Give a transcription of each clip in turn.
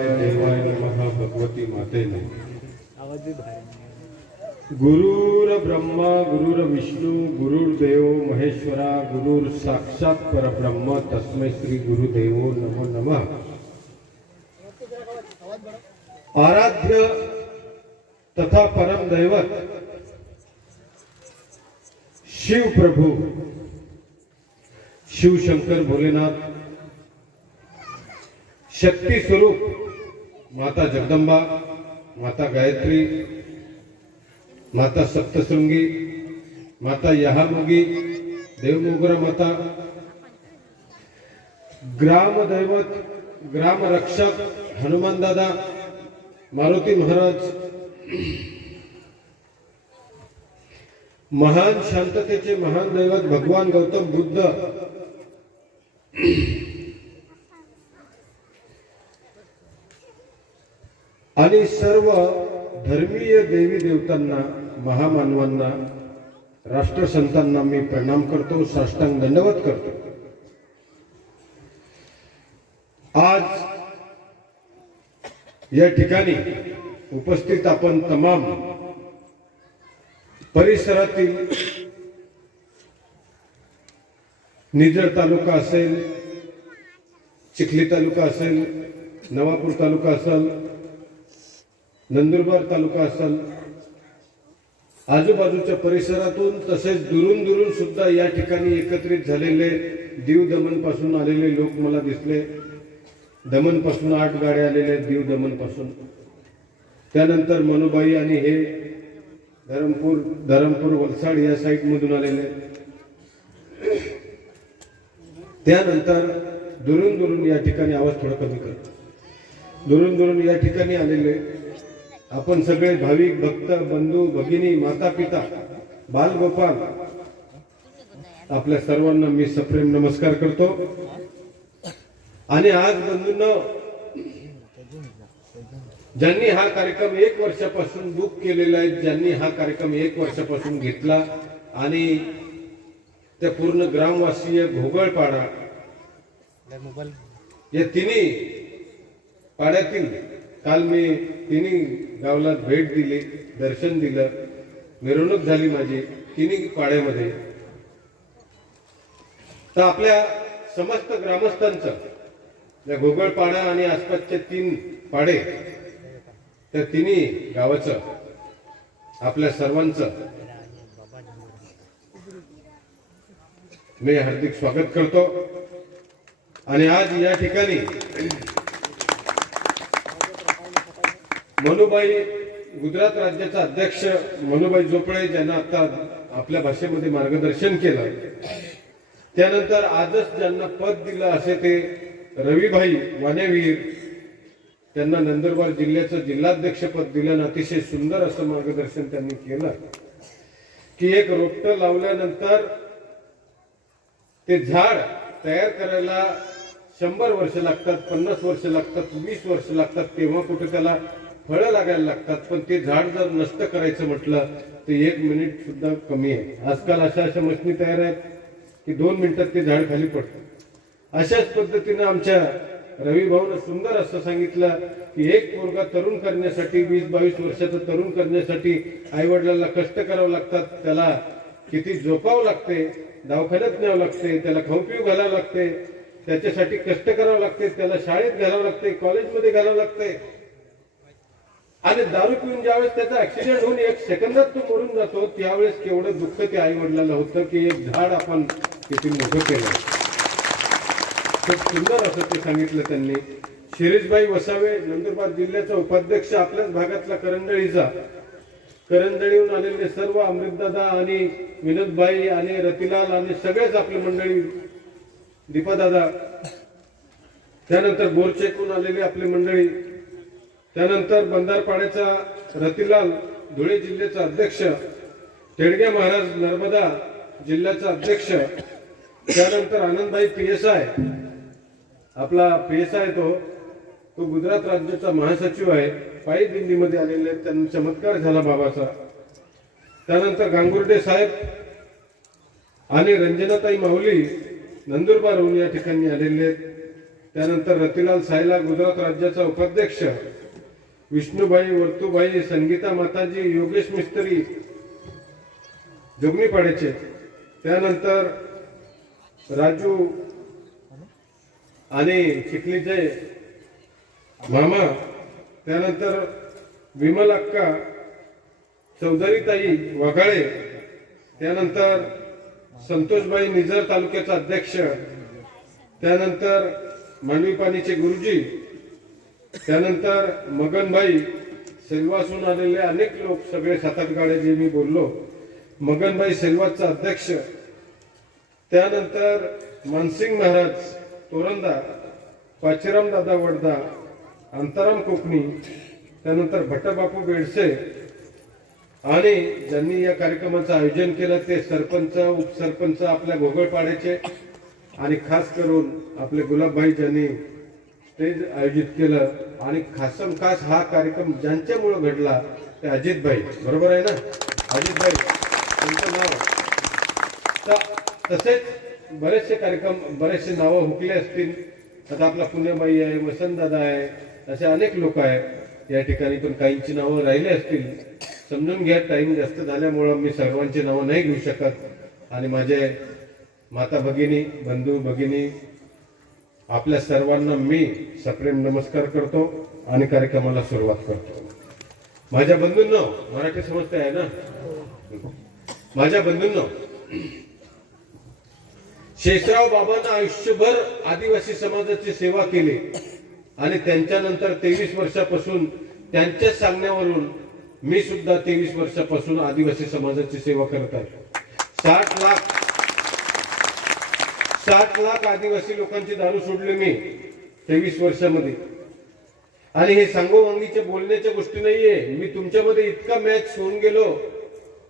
देवाय नमः भगवती माते नमः। गुरुर ब्रह्मा गुरुर विष्णु गुरुर्देव महेश्वरा गुरुर साक्षात परब्रह्म तस्मै श्री गुरुदेवो नमो नमः। आराध्य तथा परम दैवत शिव प्रभु शिव शंकर भोलेनाथ, शक्ति स्वरूप माता जगदंबा, माता गायत्री, माता सप्तशृंगी, माता यहामुगी, देवमोगरा माता, ग्राम दैवत, ग्राम रक्षक हनुमान दादा, मारुती महाराज, महान शांततेचे महान दैवत भगवान गौतम बुद्ध, आणि सर्व धर्मीय देवी देवतांना, महामानवांना, राष्ट्रसंतांना मी प्रणाम करतो, साष्टांग दंडवत करतो। आज या ठिकाणी उपस्थित आपण तमाम परिसरातील निजर तालुका असेल, चिखली तालुका असेल, नवापूर तालुका असेल, नंदुरबार तालुका असेल, आजूबाजूच्या परिसरातून तसेच दुरून दुरून सुद्धा या ठिकाणी एकत्रित झालेले दीव दमन पासून आलेले लोक मला दिसले। दमन पासून 8 गाड्या आलेल्या आहेत, दीव दमन पासून। त्यानंतर मनुबाई आणि हे धरमपूर वलसाड या साइड मधून आलेले। त्यानंतर दुरून दुरून या ठिकाणी आवाज थोडा कमी कर, दुरून दुरून या ठिकाणी आलेले आपण सगळे भाविक भक्त बंधू भगिनी माता पिता बालगोपाल आपल्या सर्वांना मी सप्रेम नमस्कार करतो। आणि आज बंधूंनो, ज्यांनी हा कार्यक्रम 1 वर्षापासून बुक केलेला आहे, ज्यांनी हा कार्यक्रम 1 वर्षापासून घेतला आणि त्या पूर्ण ग्रामवासीय घोगळपाडा या तिन्ही पाड्यातील, काल मी तिन्ही गावाला भेट दिली, दर्शन दिलं, मिरवणूक झाली माझी तिन्ही पाड्यामध्ये। तर आपल्या समस्त ग्रामस्थांचं, या घोगळपाडा आणि आसपासचे 3 पाडे, त्या तिन्ही गावाचं, आपल्या सर्वांचं मी हार्दिक स्वागत करतो। आणि आज या ठिकाणी मनुबाई, गुजरात राज्याचा अध्यक्ष मनुबाई जोपळे, ज्यांना आता आपल्या भाषेमध्ये मार्गदर्शन केलं, त्यानंतर आजच ज्यांना पद दिलं असे ते रविभाई वानेवीर, त्यांना नंदुरबार जिल्ह्याचं जिल्हाध्यक्ष पद दिलं। अतिशय सुंदर असं मार्गदर्शन त्यांनी केलं की एक रोपटं लावल्यानंतर ते झाड तयार करायला 100 वर्ष लागतात, 50 वर्ष लागतात, 20 वर्ष लागतात, तेव्हा कुठे त्याला फळं लागायला लागतात। पण ते झाड जर नष्ट करायचं म्हटलं तर 1 मिनिट सुद्धा कमी आहे। आजकाल अशा मशीनी तयार आहेत की 2 मिनिटात ते झाड खाली पडतं। अशाच पद्धतीने आमच्या रविभाऊनं सुंदर असं सांगितलं की एक पोरगा तरुण करण्यासाठी, 20-22 वर्षाचं तरुण करण्यासाठी आई वडिलांना कष्ट करावं लागतात, त्याला किती झोपावं लागते, दवाखान्यात न्यावं लागते, त्याला खाऊ पिऊ घालावं लागते, त्याच्यासाठी कष्ट करावं लागते, त्याला शाळेत घालावं लागते, कॉलेजमध्ये घालावं लागते। आणि दारू पिऊन ज्यावेळेस त्याचा ऍक्सिडेंट होऊन 1 सेकंदात तो मरून जातो, त्यावेळेस केवढं दुःख त्या आई वडिलांना होतं की एक झाड आपण किती मोठं केलं। खूप सुंदर असं ते सांगितलं त्यांनी। शिरीषबाई वसावे, नंदुरबार जिल्ह्याचा उपाध्यक्ष, आपल्याच भागातला करंजळीचा, करंजळीहून आलेले सर्व अमृतदादा आणि विनोदबाई आणि रतिलाल आणि सगळेच आपली मंडळी, दीपादादा, त्यानंतर बोरचेकून आलेली आपली मंडळी, त्यानंतर बंधारपाड्याचा रतिलाल, धुळे जिल्ह्याचा अध्यक्ष, तेडगे महाराज नर्मदा जिल्ह्याचा अध्यक्ष, त्यानंतर आनंदभाई PSI, आपला PSI तो गुजरात राज्याचा महासचिव आहे, पायी दिंडीमध्ये आलेले, त्यांना चमत्कार झाला बाबाचा। त्यानंतर गांगुर्डे साहेब आणि रंजनाताई माऊली नंदुरबारहून या ठिकाणी आलेले आहेत। त्यानंतर रतिलाल सायला गुजरात राज्याचा उपाध्यक्ष, विष्णुभाई वर्तुभाई, संगीता माताजी, योगेश मिस्त्री जोगणीपाड्याचे, त्यानंतर राजू आणि चिखलीचे मामा, त्यानंतर विमल अक्का, चौधरीताई वाघाळे, त्यानंतर संतोषबाई निझर तालुक्याचा अध्यक्ष, त्यानंतर मांडवी पाणीचे गुरुजी, त्यानंतर मगनभाई, सेल्वासून आलेले अनेक लोक, सगळे 7-8 गाड्या जे मी बोललो, मगनभाई सेल्वासचा अध्यक्ष, त्यानंतर मानसिंग महाराज तोरंदा, पाचीराम दादा वडदा, अंताराम कोकणी, त्यानंतर भट्टबापू बेडसे, आणि ज्यांनी या कार्यक्रमाचं आयोजन केलं ते सरपंच, उपसरपंच आपल्या घोगळपाड्याचे, आणि खास करून आपले गुलाबभाई ज्यांनी स्टेज आयोजित केलं, आणि खासम खास हा कार्यक्रम ज्यांच्यामुळे घडला ते अजितभाई, बरोबर आहे ना, अजितभाई त्यांचं नाव. तसेच बरेचसे कार्यक्रम, बरेचसे नावं हुकले असतील. आता आपला पुण्याबाई आहे, वसंतदादा आहे, असे अनेक लोक आहेत या ठिकाणी, पण काहींची नावं राहिले असतील. समजून घ्या, टाइम जास्त झाल्यामुळं मी सर्वांची नावं नाही घेऊ शकत. आणि माझे माता भगिनी, बंधू भगिनी, आपल्या सर्वांना मी सप्रेम नमस्कार करतो आणि कार्यक्रमाला सुरुवात करतो. माझ्या बंधूंनो, मराठी समजते आहे ना, माझ्या बंधूंनो, शेषराव बाबांना आयुष्यभर आदिवासी समाजाची सेवा केली आणि त्यांच्यानंतर 23 वर्षापासून त्यांच्या सांगण्यावरून मी सुद्धा 23 वर्षापासून आदिवासी समाजाची सेवा करत आहे. 60 लाख आदिवासी लोकांची दारू सोडली मी 23 वर्षामध्ये. आणि हे सांगोवांगीच्या बोलण्याच्या गोष्टी नाहीये. मी तुमच्यामध्ये इतका मॅच होऊन गेलो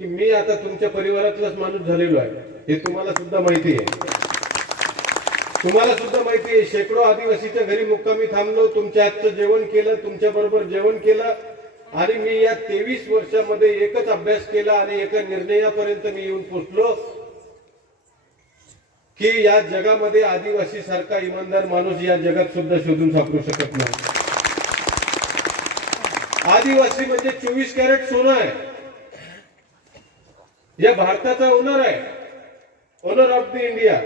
की मी आता तुमच्या परिवारातलाच माणूस झालेलो आहे. हे तुम्हाला सुद्धा माहिती आहे. तुम्हाला सुद्धा माहिती आहे. शेकडो आदिवासीच्या घरी मुक्कामी थांबलो, तुमच्या हातचं जेवण केलं, तुमच्या बरोबर जेवण केलं. आणि मी या 23 वर्षामध्ये एकच अभ्यास केला आणि एका निर्णयापर्यंत मी येऊन पोहोचलो की या जगामध्ये आदिवासी सारखा इमानदार माणूस या जगात सुद्धा शोधून सापडू शकत नाही. आदिवासी म्हणजे 24 कॅरेट सोनं आहे. या भारताचा ओनर आहे, ओनर ऑफ द इंडिया,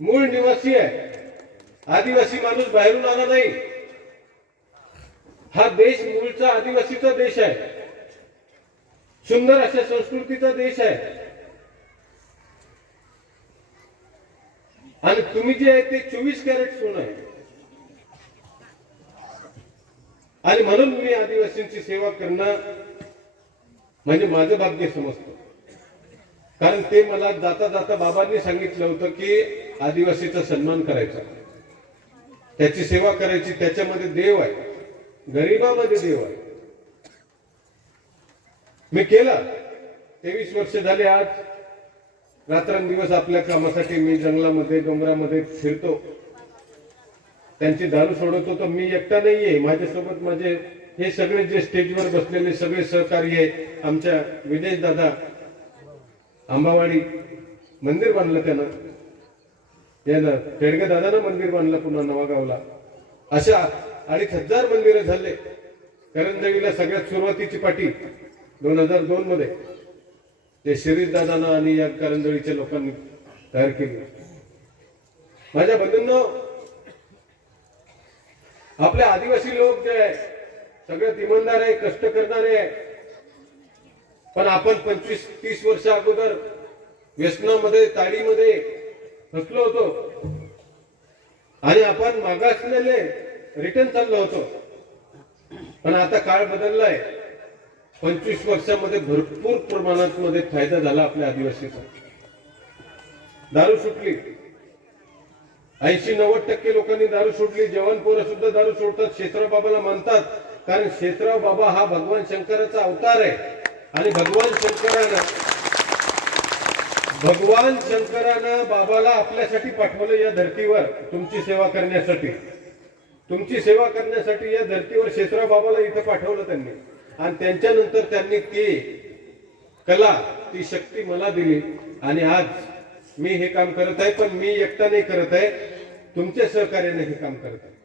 मूळ निवासी आहे. आदिवासी माणूस बाहेरून आला नाही. हा देश मूळचा आदिवासीचा देश आहे. सुंदर अशा संस्कृतीचा देश आहे. आणि तुम्ही जे आहे ते 24 कॅरेट सोनं आहे. आणि म्हणून मी आदिवासींची सेवा करणं म्हणजे माझं भाग्य समजतो. कारण ते मला जाता जाता बाबांनी सांगितलं होतं की आदिवासीचा सन्मान करायचा, त्याची सेवा करायची. त्याच्यामध्ये देव आहे, गरिबामध्ये देव आहे. मी केलं. 23 वर्ष झाले. आज रात्रंदिवस आपल्या कामासाठी मी जंगलामध्ये, डोंगरामध्ये फिरतो. त्यांची दारू सोडवतो. तर मी एकटा नाहीये, माझ्यासोबत माझे हे सगळे जे स्टेजवर बसलेले सगळे सहकारी आहे. आमच्या विजय दादा आंबावाडी मंदिर बांधलं त्यानं खेडगे दादानं मंदिर बांधलं पुन्हा नवागावला. अशा 2,500 मंदिरं झाले. करंजळीला सगळ्यात सुरुवातीची पाठी 2002 मध्ये ते शिरीष दादांना आणि या करंजळीच्या लोकांनी तयार केली. माझ्या बंधूंनो, आपले आदिवासी लोक जे आहे सगळ्यात इमानदार आहे, कष्ट करणारे आहे. पण आपण 25-30 वर्ष अगोदर व्यसनामध्ये, ताडीमध्ये फसलो होतो आणि आपण मागासलेले रिटर्न चाललो होतो. पण आता काळ बदललाय. 25 वर्षामध्ये भरपूर प्रमाणात मध्ये फायदा झाला आपल्या आदिवासीचा. दारू सुटली. 80-90% लोकांनी दारू सोडली. जवान पोरं सुद्धा दारू सोडतात. शेषराव बाबाला मानतात. कारण शेषराव बाबा हा भगवान शंकराचा अवतार आहे. आणि भगवान शंकरानं बाबाला आपल्यासाठी पाठवलं या धर्तीवर, तुमची सेवा करण्यासाठी. तुमची सेवा करण्यासाठी या धर्तीवर शेषराव बाबाला इथं पाठवलं त्यांनी. आणि त्यांच्यानंतर त्यांनी ती कला, ती शक्ती मला दिली. आणि आज मी हे काम करत आहे. पण मी एकटा नाही करत आहे. तुमच्या सहकार्याने हे काम करत आहे.